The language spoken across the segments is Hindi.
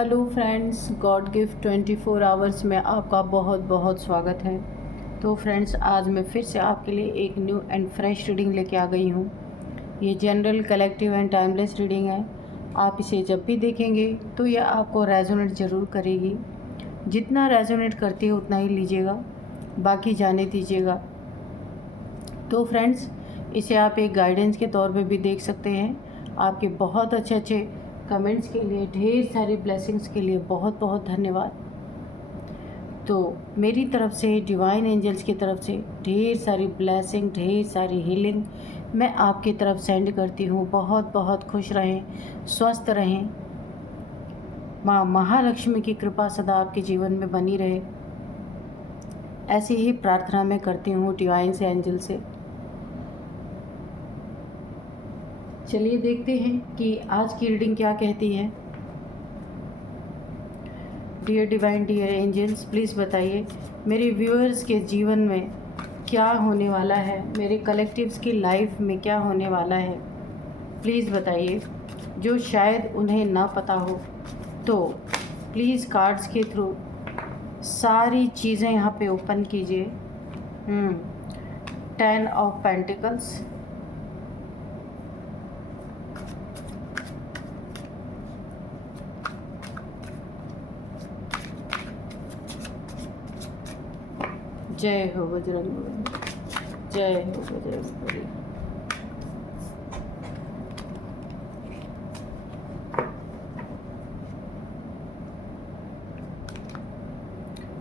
Hello friends, God gift 24 hours में आपका बहुत बहुत स्वागत है। तो फ्रेंड्स, आज मैं फिर से आपके लिए एक न्यू एंड फ्रेश रीडिंग लेके आ गई हूँ। ये general, collective and timeless reading है। आप इसे जब भी देखेंगे तो यह आपको रेजोनेट ज़रूर करेगी। जितना रेजोनेट करती है उतना ही लीजिएगा, बाकी जाने दीजिएगा। तो फ्रेंड्स, इसे आप एक गाइडेंस के तौर पे भी देख सकते हैं। आपके बहुत अच्छे अच्छे कमेंट्स के लिए, ढेर सारी ब्लेसिंग्स के लिए बहुत बहुत धन्यवाद। तो मेरी तरफ से, डिवाइन एंजल्स की तरफ से ढेर सारी ब्लेसिंग, ढेर सारी हीलिंग मैं आपकी तरफ सेंड करती हूँ। बहुत बहुत खुश रहें, स्वस्थ रहें। माँ महालक्ष्मी की कृपा सदा आपके जीवन में बनी रहे, ऐसी ही प्रार्थना मैं करती हूँ डिवाइन से, एंजल से। चलिए देखते हैं कि आज की रीडिंग क्या कहती है। Dear divine, dear angels, please बताइए मेरे व्यूअर्स के जीवन में क्या होने वाला है, मेरे कलेक्टिव्स की लाइफ में क्या होने वाला है। प्लीज़ बताइए, जो शायद उन्हें ना पता हो। तो प्लीज़ कार्ड्स के थ्रू सारी चीज़ें यहाँ पे ओपन कीजिए। 10 ऑफ पेंटिकल्स, जय हो बजरंग, जय हो Bajrang.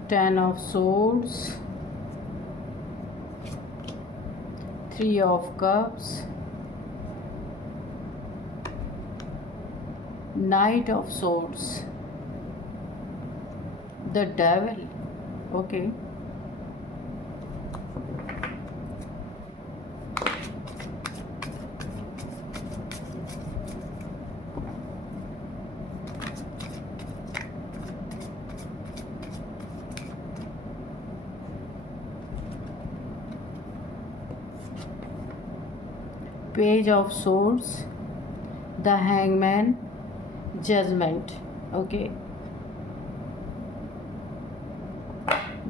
10 of swords, 3 of cups, Knight of swords, the devil. Okay. Page of swords, the hangman, judgment. Okay,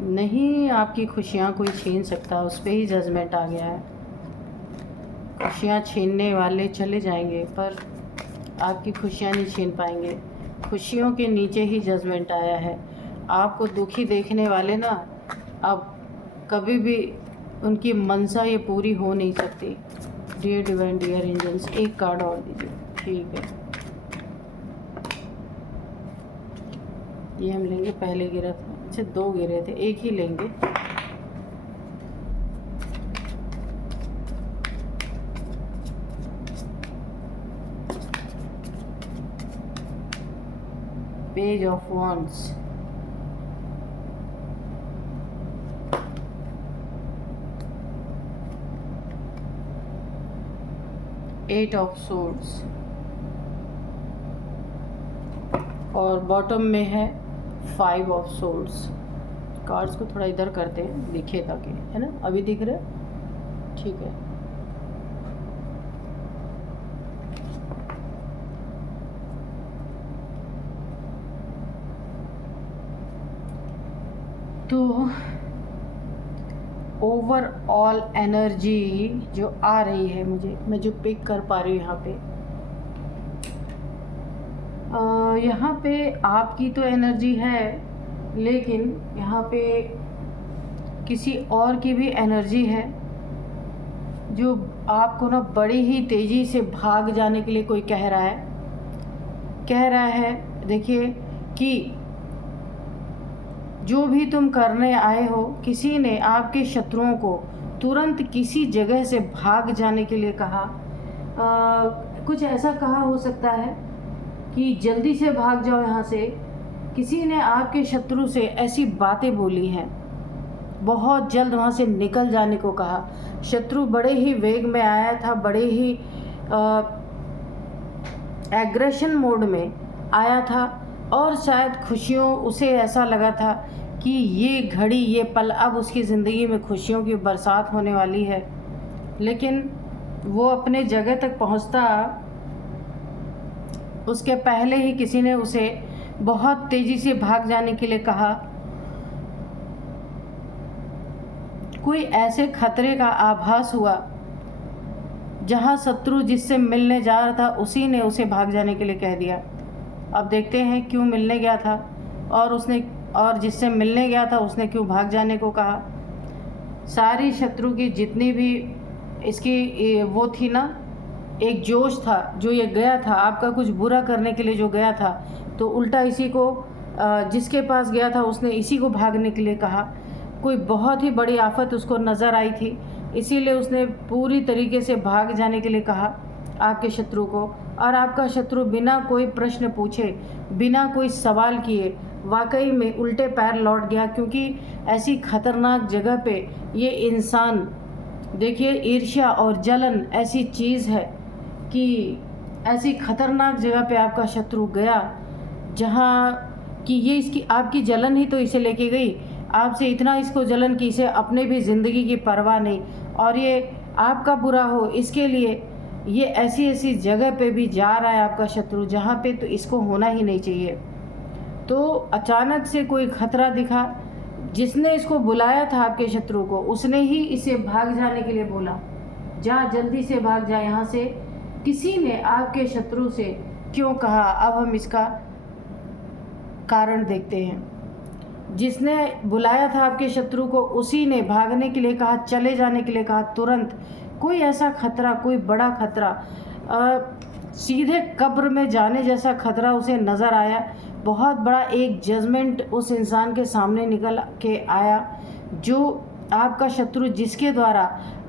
नहीं, आपकी खुशियाँ कोई छीन सकता, उस पर ही जजमेंट आ गया है। खुशियाँ छीनने वाले चले जाएंगे पर आपकी खुशियाँ नहीं छीन पाएंगे। खुशियों के नीचे ही जजमेंट आया है। आपको दुखी देखने वाले ना, अब कभी भी उनकी मनसा ये पूरी हो नहीं सकती। डियर डिवाइन, डियर एंजल्स, एक कार्ड और दीजिए। ठीक है, ये हम लेंगे। पहले गिरा था, अच्छा 2 गिरे थे, एक ही लेंगे। Page of wands, eight of swords, और बॉटम में है 5 ऑफ सोर्ड्स। कार्ड्स को थोड़ा इधर करते हैं, दिखे ताकि, है ना, अभी दिख रहा है? ठीक है। तो ओवरऑल एनर्जी जो आ रही है मुझे, मैं जो पिक कर पा रही हूँ यहाँ पे आपकी तो एनर्जी है, लेकिन यहाँ पे किसी और की भी एनर्जी है जो आपको ना बड़ी ही तेज़ी से भाग जाने के लिए कोई कह रहा है। देखिए कि जो भी तुम करने आए हो, किसी ने आपके शत्रुओं को तुरंत किसी जगह से भाग जाने के लिए कहा। कुछ ऐसा कहा हो सकता है कि जल्दी से भाग जाओ यहाँ से। किसी ने आपके शत्रु से ऐसी बातें बोली हैं, बहुत जल्द वहाँ से निकल जाने को कहा। शत्रु बड़े ही वेग में आया था, बड़े ही एग्रेशन मोड में आया था, और शायद खुशियों, उसे ऐसा लगा था कि ये घड़ी, ये पल अब उसकी ज़िंदगी में खुशियों की बरसात होने वाली है। लेकिन वो अपने जगह तक पहुंचता उसके पहले ही किसी ने उसे बहुत तेजी से भाग जाने के लिए कहा। कोई ऐसे खतरे का आभास हुआ जहां शत्रु जिससे मिलने जा रहा था उसी ने उसे भाग जाने के लिए कह दिया। अब देखते हैं क्यों मिलने गया था और जिससे मिलने गया था उसने क्यों भाग जाने को कहा। सारी शत्रु की जितनी भी इसकी वो थी ना, एक जोश था जो ये गया था आपका कुछ बुरा करने के लिए जो गया था, तो उल्टा इसी को जिसके पास गया था उसने इसी को भागने के लिए कहा। कोई बहुत ही बड़ी आफत उसको नज़र आई थी, इसीलिए उसने पूरी तरीके से भाग जाने के लिए कहा आपके शत्रु को। और आपका शत्रु बिना कोई प्रश्न पूछे, बिना कोई सवाल किए वाकई में उल्टे पैर लौट गया, क्योंकि ऐसी खतरनाक जगह पे ये इंसान, देखिए ईर्ष्या और जलन ऐसी चीज़ है कि ऐसी खतरनाक जगह पे आपका शत्रु गया जहाँ कि ये इसकी आपकी जलन ही तो इसे लेके गई, आपसे इतना इसको जलन कि इसे अपने भी ज़िंदगी की परवाह नहीं, और ये आपका बुरा हो इसके लिए ये ऐसी ऐसी जगह पे भी जा रहा है आपका शत्रु जहाँ पे तो इसको होना ही नहीं चाहिए। तो अचानक से कोई खतरा दिखा, जिसने इसको बुलाया था आपके शत्रु को उसने ही इसे भाग जाने के लिए बोला, जा जल्दी से भाग जा यहाँ से। किसी ने आपके शत्रु से क्यों कहा, अब हम इसका कारण देखते हैं। जिसने बुलाया था आपके शत्रु को उसी ने भागने के लिए कहा, चले जाने के लिए कहा तुरंत। कोई ऐसा खतरा, कोई बड़ा खतरा, सीधे कब्र में जाने जैसा खतरा उसे नज़र आया। बहुत बड़ा एक जजमेंट उस इंसान के सामने निकल के आया, जो आपका शत्रु जिसके द्वारा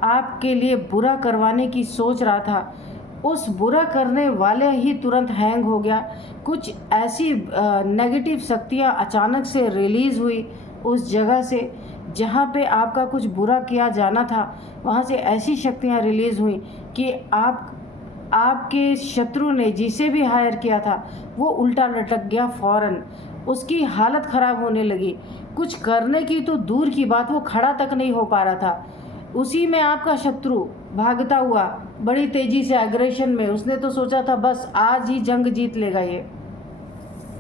आपके लिए बुरा करवाने की सोच रहा था, उस बुरा करने वाले ही तुरंत हैंग हो गया। कुछ ऐसी नेगेटिव शक्तियाँ अचानक से रिलीज़ हुई उस जगह से जहाँ पे आपका कुछ बुरा किया जाना था, वहाँ से ऐसी शक्तियाँ रिलीज़ हुई कि आपके शत्रु ने जिसे भी हायर किया था वो उल्टा लटक गया फ़ौरन, उसकी हालत ख़राब होने लगी। कुछ करने की तो दूर की बात, वो खड़ा तक नहीं हो पा रहा था। उसी में आपका शत्रु भागता हुआ बड़ी तेज़ी से एग्रेशन में, उसने तो सोचा था बस आज ही जंग जीत लेगा ये,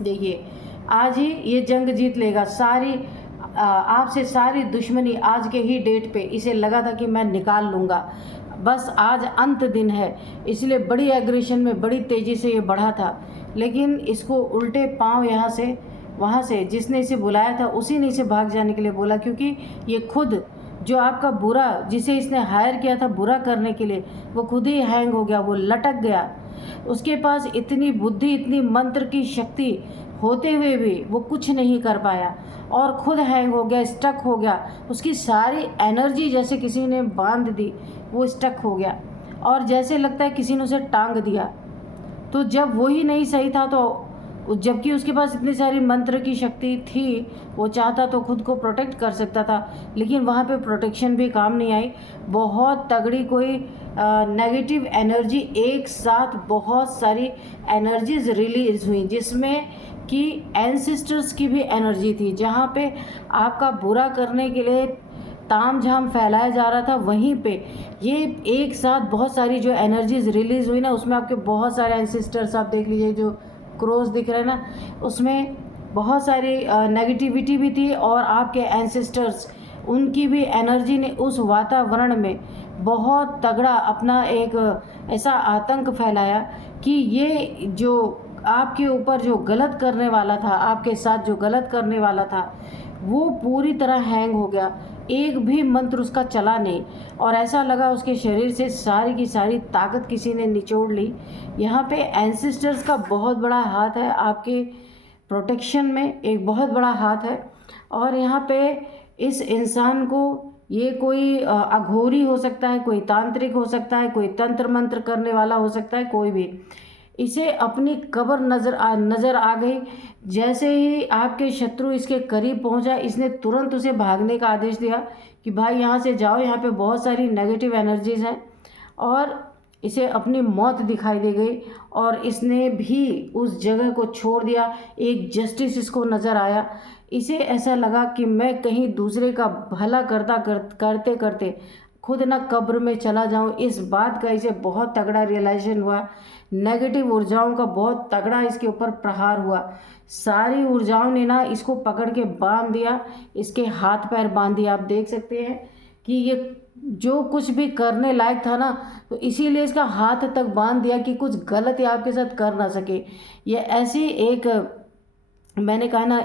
देखिए आज ही ये जंग जीत लेगा, सारी आपसे सारी दुश्मनी आज के ही डेट पे इसे लगा था कि मैं निकाल लूँगा, बस आज अंत दिन है, इसलिए बड़ी एग्रेशन में बड़ी तेज़ी से ये बढ़ा था। लेकिन इसको उल्टे पाँव यहाँ से वहाँ से जिसने इसे बुलाया था उसी ने इसे भाग जाने के लिए बोला, क्योंकि ये खुद जो आपका बुरा, जिसे इसने हायर किया था बुरा करने के लिए, वो खुद ही हैंग हो गया, वो लटक गया। उसके पास इतनी बुद्धि, इतनी मंत्र की शक्ति होते हुए भी वो कुछ नहीं कर पाया और खुद हैंग हो गया, स्टक हो गया। उसकी सारी एनर्जी जैसे किसी ने बांध दी, वो स्टक हो गया और जैसे लगता है किसी ने उसे टांग दिया। तो जब वही नहीं सही था, तो जबकि उसके पास इतनी सारी मंत्र की शक्ति थी, वो चाहता तो खुद को प्रोटेक्ट कर सकता था, लेकिन वहाँ पे प्रोटेक्शन भी काम नहीं आई। बहुत तगड़ी कोई नेगेटिव एनर्जी, एक साथ बहुत सारी एनर्जीज रिलीज हुई, जिसमें कि एंसेस्टर्स की भी एनर्जी थी। जहाँ पे आपका बुरा करने के लिए ताम झाम फैलाया जा रहा था, वहीं पे ये एक साथ बहुत सारी जो एनर्जीज रिलीज हुई ना, उसमें आपके बहुत सारे एंसेस्टर्स, आप देख लीजिए जो क्रॉस दिख रहे हैं ना, उसमें बहुत सारी नेगेटिविटी भी थी और आपके एंसेस्टर्स, उनकी भी एनर्जी ने उस वातावरण में बहुत तगड़ा अपना एक ऐसा आतंक फैलाया कि ये जो आपके ऊपर जो गलत करने वाला था, आपके साथ जो गलत करने वाला था, वो पूरी तरह हैंग हो गया। एक भी मंत्र उसका चला नहीं और ऐसा लगा उसके शरीर से सारी की सारी ताकत किसी ने निचोड़ ली। यहाँ पे एंसेस्टर्स का बहुत बड़ा हाथ है, आपके प्रोटेक्शन में एक बहुत बड़ा हाथ है। और यहाँ पे इस इंसान को, ये कोई अघोरी हो सकता है, कोई तांत्रिक हो सकता है, कोई तंत्र मंत्र करने वाला हो सकता है, कोई भी, इसे अपनी कब्र नज़र आ गई। जैसे ही आपके शत्रु इसके करीब पहुंचा, इसने तुरंत उसे भागने का आदेश दिया कि भाई यहाँ से जाओ, यहाँ पे बहुत सारी नेगेटिव एनर्जीज हैं, और इसे अपनी मौत दिखाई दे गई और इसने भी उस जगह को छोड़ दिया। एक जस्टिस इसको नज़र आया, इसे ऐसा लगा कि मैं कहीं दूसरे का भला करते करते खुद ना कब्र में चला जाऊं। इस बात का इसे बहुत तगड़ा रियलाइजेशन हुआ। नेगेटिव ऊर्जाओं का बहुत तगड़ा इसके ऊपर प्रहार हुआ। सारी ऊर्जाओं ने ना इसको पकड़ के बांध दिया, इसके हाथ पैर बांध दिया। आप देख सकते हैं कि ये जो कुछ भी करने लायक था ना, तो इसीलिए इसका हाथ तक बांध दिया कि कुछ गलत या आपके साथ कर ना सके। ये ऐसी एक, मैंने कहा ना,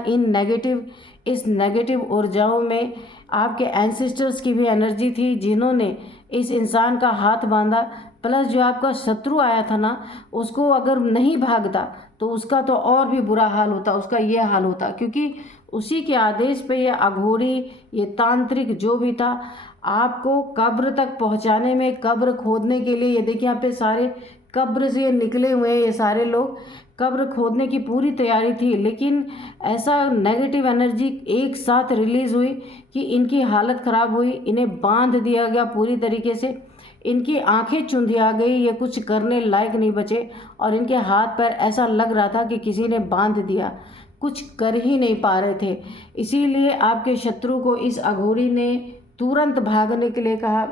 इस नेगेटिव ऊर्जाओं में आपके एंसेस्टर्स की भी एनर्जी थी, जिन्होंने इस इंसान का हाथ बांधा। प्लस जो आपका शत्रु आया था ना, उसको अगर नहीं भागता तो उसका तो और भी बुरा हाल होता, उसका ये हाल होता, क्योंकि उसी के आदेश पे ये अघोरी, ये तांत्रिक जो भी था, आपको कब्र तक पहुंचाने में, कब्र खोदने के लिए, ये देखिए यहाँ पे सारे कब्र से निकले हुए ये सारे लोग, कब्र खोदने की पूरी तैयारी थी। लेकिन ऐसा नेगेटिव एनर्जी एक साथ रिलीज़ हुई कि इनकी हालत ख़राब हुई, इन्हें बांध दिया गया पूरी तरीके से, इनकी आंखें चुंधिया गई, ये कुछ करने लायक नहीं बचे, और इनके हाथ पैर ऐसा लग रहा था कि किसी ने बांध दिया, कुछ कर ही नहीं पा रहे थे। इसीलिए आपके शत्रु को इस अघोरी ने तुरंत भागने के लिए कहा।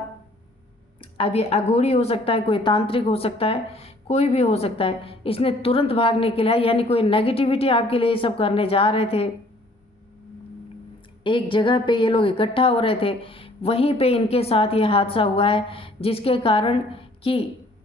अब ये अघोरी हो सकता है, कोई तांत्रिक हो सकता है, कोई भी हो सकता है। इसने तुरंत भागने के लिए, यानी कोई नेगेटिविटी आपके लिए सब करने जा रहे थे। एक जगह पे ये लोग इकट्ठा हो रहे थे, वहीं पे इनके साथ ये हादसा हुआ है, जिसके कारण कि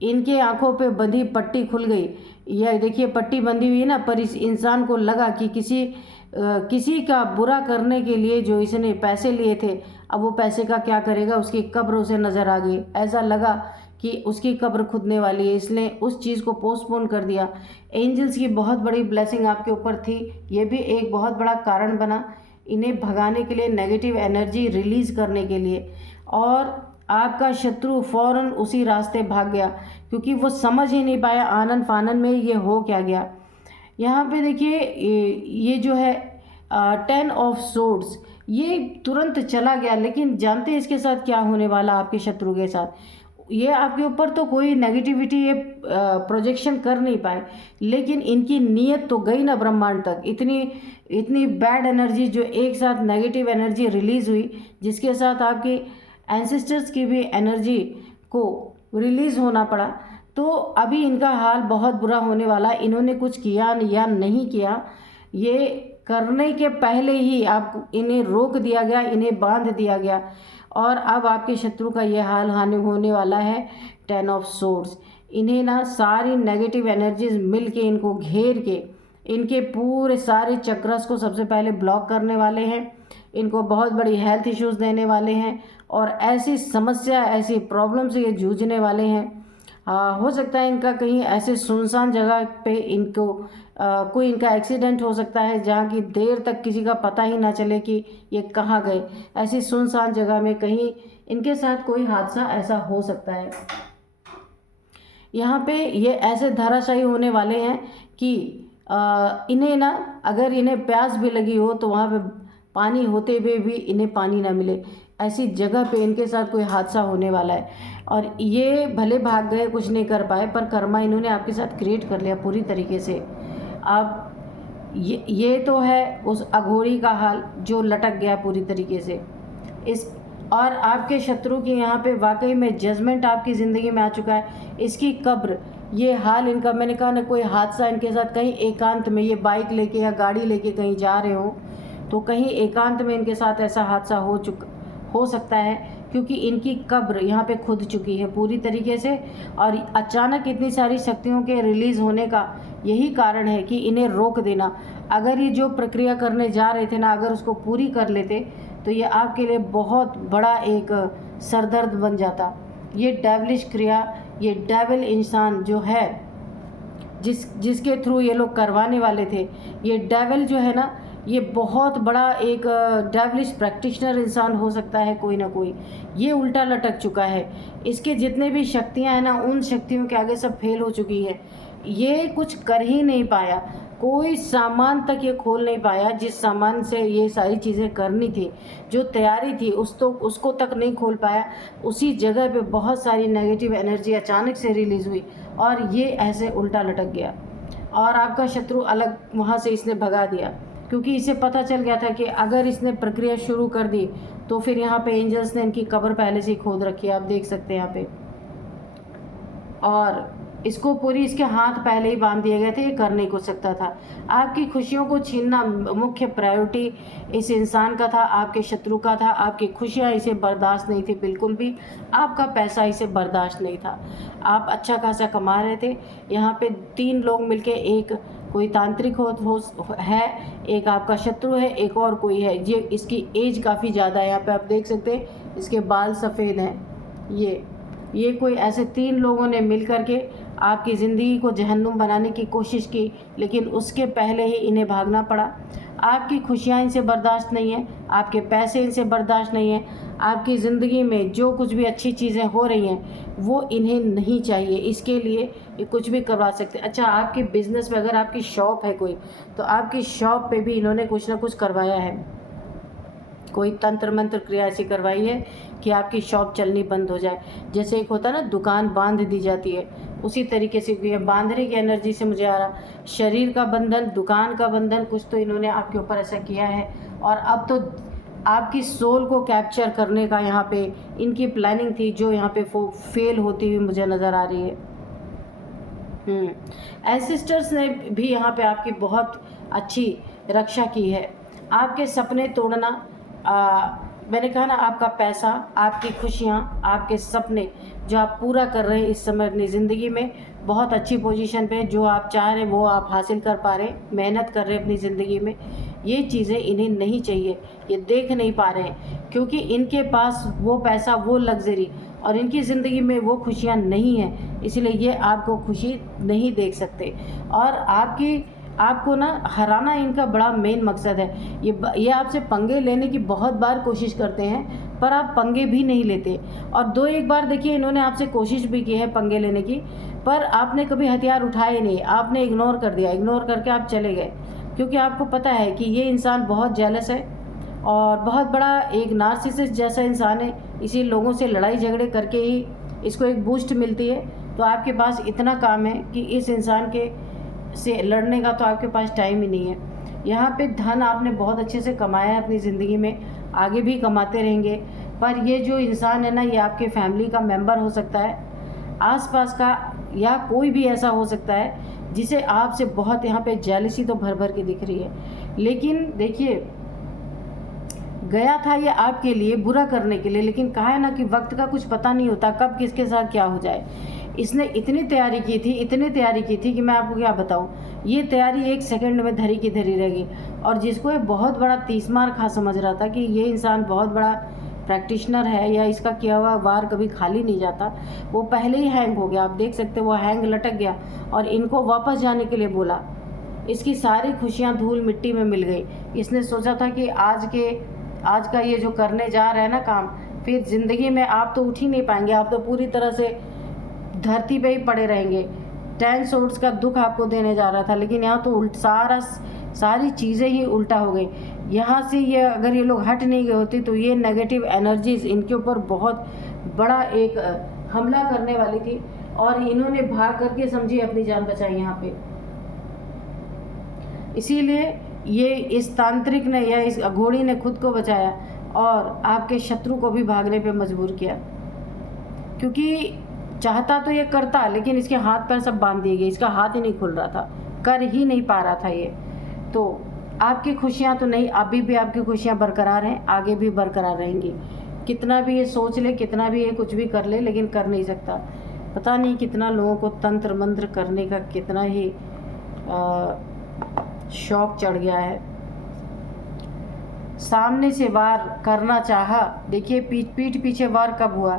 इनके आंखों पे बंधी पट्टी खुल गई। यह देखिए पट्टी बंधी हुई है ना, पर इस इंसान को लगा कि किसी का बुरा करने के लिए जो इसने पैसे लिए थे, अब वो पैसे का क्या करेगा, उसकी कब्र उसे नज़र आ गई। ऐसा लगा कि उसकी कब्र खुदने वाली है, इसने उस चीज़ को पोस्टपोन कर दिया। एंजल्स की बहुत बड़ी ब्लेसिंग आपके ऊपर थी, ये भी एक बहुत बड़ा कारण बना इन्हें भगाने के लिए, नेगेटिव एनर्जी रिलीज़ करने के लिए। और आपका शत्रु फौरन उसी रास्ते भाग गया, क्योंकि वो समझ ही नहीं पाया आनन फानन में ये हो क्या गया। यहाँ पे देखिए ये जो है 10 ऑफ सोर्ड्स, ये तुरंत चला गया, लेकिन जानते हैं इसके साथ क्या होने वाला आपके शत्रु के साथ। ये आपके ऊपर तो कोई नेगेटिविटी ये प्रोजेक्शन कर नहीं पाए, लेकिन इनकी नीयत तो गई ना ब्रह्मांड तक। इतनी बैड एनर्जी जो एक साथ नेगेटिव एनर्जी रिलीज़ हुई, जिसके साथ आपके एंसेस्टर्स की भी एनर्जी को रिलीज़ होना पड़ा, तो अभी इनका हाल बहुत बुरा होने वाला। इन्होंने कुछ किया या नहीं किया, ये करने के पहले ही आप इन्हें रोक दिया गया, इन्हें बांध दिया गया, और अब आपके शत्रु का ये हाल होने वाला है 10 ऑफ सोर्ड्स। इन्हें ना सारी नेगेटिव एनर्जीज मिल के इनको घेर के इनके पूरे सारे चक्रस को सबसे पहले ब्लॉक करने वाले हैं, इनको बहुत बड़ी हेल्थ इश्यूज देने वाले हैं, और ऐसी समस्या, ऐसी प्रॉब्लम से ये जूझने वाले हैं। हो सकता है इनका कहीं ऐसे सुनसान जगह पे इनको कोई इनका एक्सीडेंट हो सकता है, जहाँ की देर तक किसी का पता ही ना चले कि ये कहाँ गए। ऐसी सुनसान जगह में कहीं इनके साथ कोई हादसा ऐसा हो सकता है। यहाँ पे ये ऐसे धराशायी होने वाले हैं कि इन्हें ना, अगर इन्हें प्यास भी लगी हो तो वहाँ पे पानी होते हुए भी इन्हें पानी ना मिले, ऐसी जगह पे इनके साथ कोई हादसा होने वाला है। और ये भले भाग गए, कुछ नहीं कर पाए, पर कर्मा इन्होंने आपके साथ क्रिएट कर लिया पूरी तरीके से। अब ये तो है उस अघोरी का हाल जो लटक गया पूरी तरीके से। और आपके शत्रु की यहाँ पे वाकई में जजमेंट आपकी ज़िंदगी में आ चुका है। इसकी कब्र, ये हाल इनका, मैंने कहा ना, कोई हादसा इनके साथ कहीं एकांत में, ये बाइक लेके या गाड़ी लेके कहीं जा रहे हो, तो कहीं एकांत में इनके साथ ऐसा हादसा हो सकता है, क्योंकि इनकी कब्र यहाँ पे खुद चुकी है पूरी तरीके से। और अचानक इतनी सारी शक्तियों के रिलीज़ होने का यही कारण है कि इन्हें रोक देना। अगर ये जो प्रक्रिया करने जा रहे थे ना, अगर उसको पूरी कर लेते तो ये आपके लिए बहुत बड़ा एक सरदर्द बन जाता। ये डेविलिश क्रिया, ये डेविल इंसान जो है, जिसके थ्रू ये लोग करवाने वाले थे, ये डेविल जो है ना, ये बहुत बड़ा एक डेविलिश प्रैक्टिशनर इंसान हो सकता है कोई ना कोई। ये उल्टा लटक चुका है, इसके जितने भी शक्तियां हैं ना, उन शक्तियों के आगे सब फेल हो चुकी है। ये कुछ कर ही नहीं पाया, कोई सामान तक ये खोल नहीं पाया, जिस सामान से ये सारी चीज़ें करनी थी, जो तैयारी थी, उसको तक नहीं खोल पाया। उसी जगह पे बहुत सारी नेगेटिव एनर्जी अचानक से रिलीज़ हुई और ये ऐसे उल्टा लटक गया। और आपका शत्रु अलग वहाँ से इसने भगा दिया, क्योंकि इसे पता चल गया था कि अगर इसने प्रक्रिया शुरू कर दी तो फिर यहाँ पे एंजल्स ने इनकी कब्र पहले से ही खोद रखी है, आप देख सकते हैं यहाँ पे। और इसको पूरी इसके हाथ पहले ही बांध दिए गए थे, ये कर नहीं कुछ सकता था। आपकी खुशियों को छीनना मुख्य प्रायोरिटी इस इंसान का था, आपके शत्रु का था। आपकी खुशियाँ इसे बर्दाश्त नहीं थी बिल्कुल भी, आपका पैसा इसे बर्दाश्त नहीं था। आप अच्छा खासा कमा रहे थे। यहाँ पे 3 लोग मिलके, एक कोई तांत्रिक है, एक आपका शत्रु है, एक और कोई है। ये इसकी एज काफ़ी ज़्यादा है, यहाँ पे आप देख सकते हैं इसके बाल सफ़ेद हैं। ये कोई ऐसे 3 लोगों ने मिल कर के आपकी ज़िंदगी को जहन्नुम बनाने की कोशिश की, लेकिन उसके पहले ही इन्हें भागना पड़ा। आपकी खुशियाँ इनसे बर्दाश्त नहीं है, आपके पैसे इनसे बर्दाश्त नहीं है, आपकी ज़िंदगी में जो कुछ भी अच्छी चीज़ें हो रही हैं वो इन्हें नहीं चाहिए। इसके लिए ये कुछ भी करवा सकते। अच्छा, आपके बिज़नेस में अगर आपकी शॉप है कोई, तो आपकी शॉप पे भी इन्होंने कुछ ना कुछ करवाया है, कोई तंत्र मंत्र क्रिया ऐसी करवाई है कि आपकी शॉप चलनी बंद हो जाए। जैसे एक होता है ना, दुकान बांध दी जाती है, उसी तरीके से ये बांधने की एनर्जी से मुझे आ रहा, शरीर का बंधन, दुकान का बंधन, कुछ तो इन्होंने आपके ऊपर ऐसा किया है। और अब तो आपकी सोल को कैप्चर करने का यहाँ पे इनकी प्लानिंग थी, जो यहाँ पे फेल होती हुई मुझे नज़र आ रही है। एंसेस्टर्स ने भी यहाँ पे आपकी बहुत अच्छी रक्षा की है। आपके सपने तोड़ना, मैंने कहा ना, आपका पैसा, आपकी खुशियाँ, आपके सपने जो आप पूरा कर रहे हैं इस समय अपनी ज़िंदगी में, बहुत अच्छी पोजीशन पे, जो आप चाह रहे हैं वो आप हासिल कर पा रहे हैं, मेहनत कर रहे हैं अपनी ज़िंदगी में, ये चीज़ें इन्हें नहीं चाहिए, ये देख नहीं पा रहे हैं, क्योंकि इनके पास वो पैसा, वो लग्जरी और इनकी ज़िंदगी में वो खुशियाँ नहीं हैं, इसलिए ये आपको खुशी नहीं देख सकते। और आपको ना हराना इनका बड़ा मेन मकसद है। ये आपसे पंगे लेने की बहुत बार कोशिश करते हैं, पर आप पंगे भी नहीं लेते। और 2-1 बार देखिए इन्होंने आपसे कोशिश भी की है पंगे लेने की, पर आपने कभी हथियार उठाए नहीं, आपने इग्नोर कर दिया, इग्नोर करके आप चले गए, क्योंकि आपको पता है कि ये इंसान बहुत जेलस है और बहुत बड़ा एक नार्सिसिस्ट जैसा इंसान है। इसी लोगों से लड़ाई झगड़े करके ही इसको एक बूस्ट मिलती है। तो आपके पास इतना काम है कि इस इंसान के से लड़ने का तो आपके पास टाइम ही नहीं है। यहाँ पे धन आपने बहुत अच्छे से कमाया है अपनी ज़िंदगी में, आगे भी कमाते रहेंगे, पर ये जो इंसान है ना, ये आपके फैमिली का मेंबर हो सकता है, आसपास का, या कोई भी ऐसा हो सकता है जिसे आपसे बहुत यहाँ पे जेलसी तो भर भर के दिख रही है। लेकिन देखिए, गया था ये आपके लिए बुरा करने के लिए, लेकिन कहा है ना कि वक्त का कुछ पता नहीं होता, कब किसके साथ क्या हो जाए। इसने इतनी तैयारी की थी कि मैं आपको क्या बताऊं। ये तैयारी 1 सेकंड में धरी की धरी रहेगी। और जिसको ये बहुत बड़ा 30 मार खा समझ रहा था कि ये इंसान बहुत बड़ा प्रैक्टिशनर है या इसका किया हुआ वार कभी खाली नहीं जाता, वो पहले ही हैंग हो गया। आप देख सकते हो वो हैंग लटक गया और इनको वापस जाने के लिए बोला। इसकी सारी खुशियाँ धूल मिट्टी में मिल गई। इसने सोचा था कि आज का ये जो करने जा रहा है ना काम, फिर ज़िंदगी में आप तो उठ ही नहीं पाएंगे, आप तो पूरी तरह से धरती पे ही पड़े रहेंगे। 10 सोर्ड्स का दुख आपको देने जा रहा था, लेकिन यहाँ तो सारी चीज़ें ही उल्टा हो गई। यहाँ से ये अगर ये लोग हट नहीं गए होते तो ये नेगेटिव एनर्जीज इनके ऊपर बहुत बड़ा एक हमला करने वाली थी, और इन्होंने भाग करके समझी अपनी जान बचाई यहाँ पे। इसीलिए ये इस तांत्रिक ने या इस अघोड़ी ने खुद को बचाया और आपके शत्रु को भी भागने पे मजबूर किया, क्योंकि चाहता तो ये करता, लेकिन इसके हाथ पैर सब बांध दिए गए, इसका हाथ ही नहीं खुल रहा था, कर ही नहीं पा रहा था ये। तो आपकी खुशियाँ तो नहीं, अभी भी आपकी खुशियाँ बरकरार हैं, आगे भी बरकरार रहेंगी। कितना भी ये सोच ले, कितना भी ये कुछ भी कर ले, लेकिन कर नहीं सकता। पता नहीं कितना लोगों को तंत्र मंत्र करने का कितना ही शौक चढ़ गया है। सामने से वार करना चाहा, देखिए पीठ पीछे वार कब हुआ,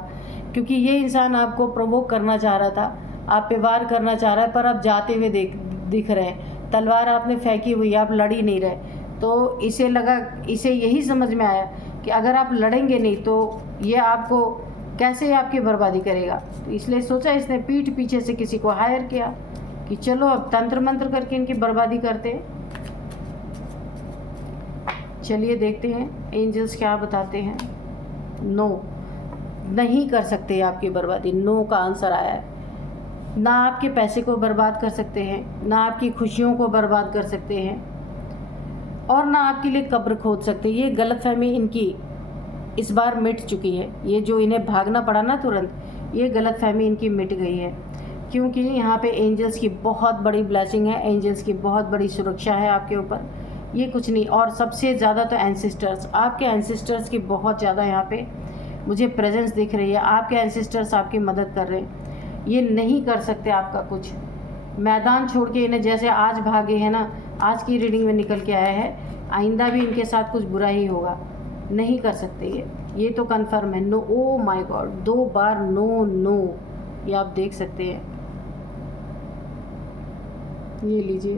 क्योंकि ये इंसान आपको प्रोवोक करना चाह रहा था, आप पे वार करना चाह रहा है, पर आप जाते हुए दिख रहे हैं। तलवार आपने फेंकी हुई, आप लड़ ही नहीं रहे, तो इसे यही समझ में आया कि अगर आप लड़ेंगे नहीं तो ये आपको कैसे आपकी बर्बादी करेगा। तो इसलिए सोचा इसने पीठ पीछे से किसी को हायर किया कि चलो अब तंत्र मंत्र करके इनकी बर्बादी करते हैं। चलिए देखते हैं एंजल्स क्या बताते हैं। नो, नहीं कर सकते आपकी बर्बादी। नो का आंसर आया है। ना आपके पैसे को बर्बाद कर सकते हैं, ना आपकी खुशियों को बर्बाद कर सकते हैं, और ना आपके लिए कब्र खोद सकते। ये गलतफहमी इनकी इस बार मिट चुकी है। ये जो इन्हें भागना पड़ा ना तुरंत, ये गलतफहमी इनकी मिट गई है। क्योंकि यहाँ पे एंजल्स की बहुत बड़ी ब्लेसिंग है, एंजल्स की बहुत बड़ी सुरक्षा है आपके ऊपर, ये कुछ नहीं। और सबसे ज़्यादा तो एंसेस्टर्स, आपके एंसेस्टर्स की बहुत ज़्यादा यहाँ पे मुझे प्रेजेंस दिख रही है। आपके एंसेस्टर्स आपकी मदद कर रहे हैं, ये नहीं कर सकते आपका कुछ। मैदान छोड़ के इन्हें जैसे आज भागे हैं ना, आज की रीडिंग में निकल के आया है, आइंदा भी इनके साथ कुछ बुरा ही होगा, नहीं कर सकते ये तो कंफर्म है। नो, ओ माय गॉड, 2 बार नो नो, ये आप देख सकते हैं। ये लीजिए,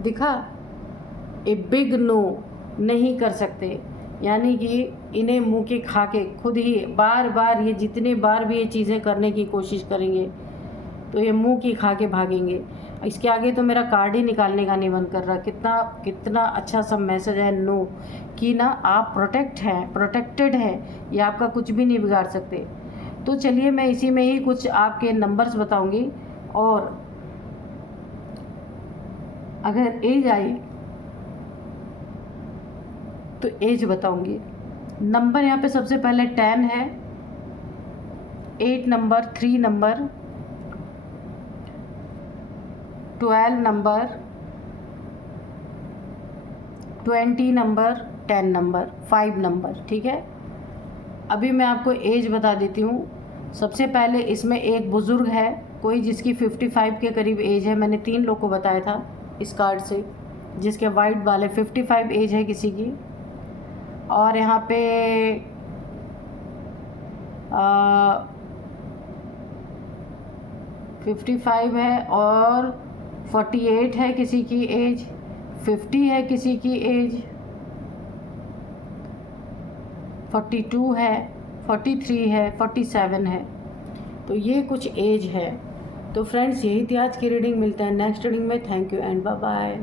दिखा, ए बिग नो, नहीं कर सकते। यानी कि इन्हें मुँह के खा के खुद ही बार बार, ये जितने बार भी ये चीज़ें करने की कोशिश करेंगे तो ये मुंह की खा के भागेंगे। इसके आगे तो मेरा कार्ड ही निकालने का नहीं मन कर रहा। कितना कितना अच्छा सब मैसेज है नो, कि ना आप प्रोटेक्टेड हैं, ये आपका कुछ भी नहीं बिगाड़ सकते। तो चलिए मैं इसी में ही कुछ आपके नंबर्स बताऊंगी, और अगर एज आई तो एज बताऊंगी। नंबर यहाँ पे सबसे पहले 10 है, 8 number, 3 number, 12 number, 20 number, 10 number, 5 number, ठीक है। अभी मैं आपको एज बता देती हूँ। सबसे पहले इसमें एक बुज़ुर्ग है, कोई जिसकी 55 के करीब एज है। मैंने 3 लोग को बताया था इस कार्ड से, जिसके वाइट वाले 55 एज है किसी की। और यहाँ पे 55 है, और 48 है किसी की एज, 50 है किसी की एज, 42 है, 43 है, 47 है। तो ये कुछ एज है। तो फ्रेंड्स, यही थी आज की रीडिंग। मिलते हैं नेक्स्ट रीडिंग में। Thank you and bye bye.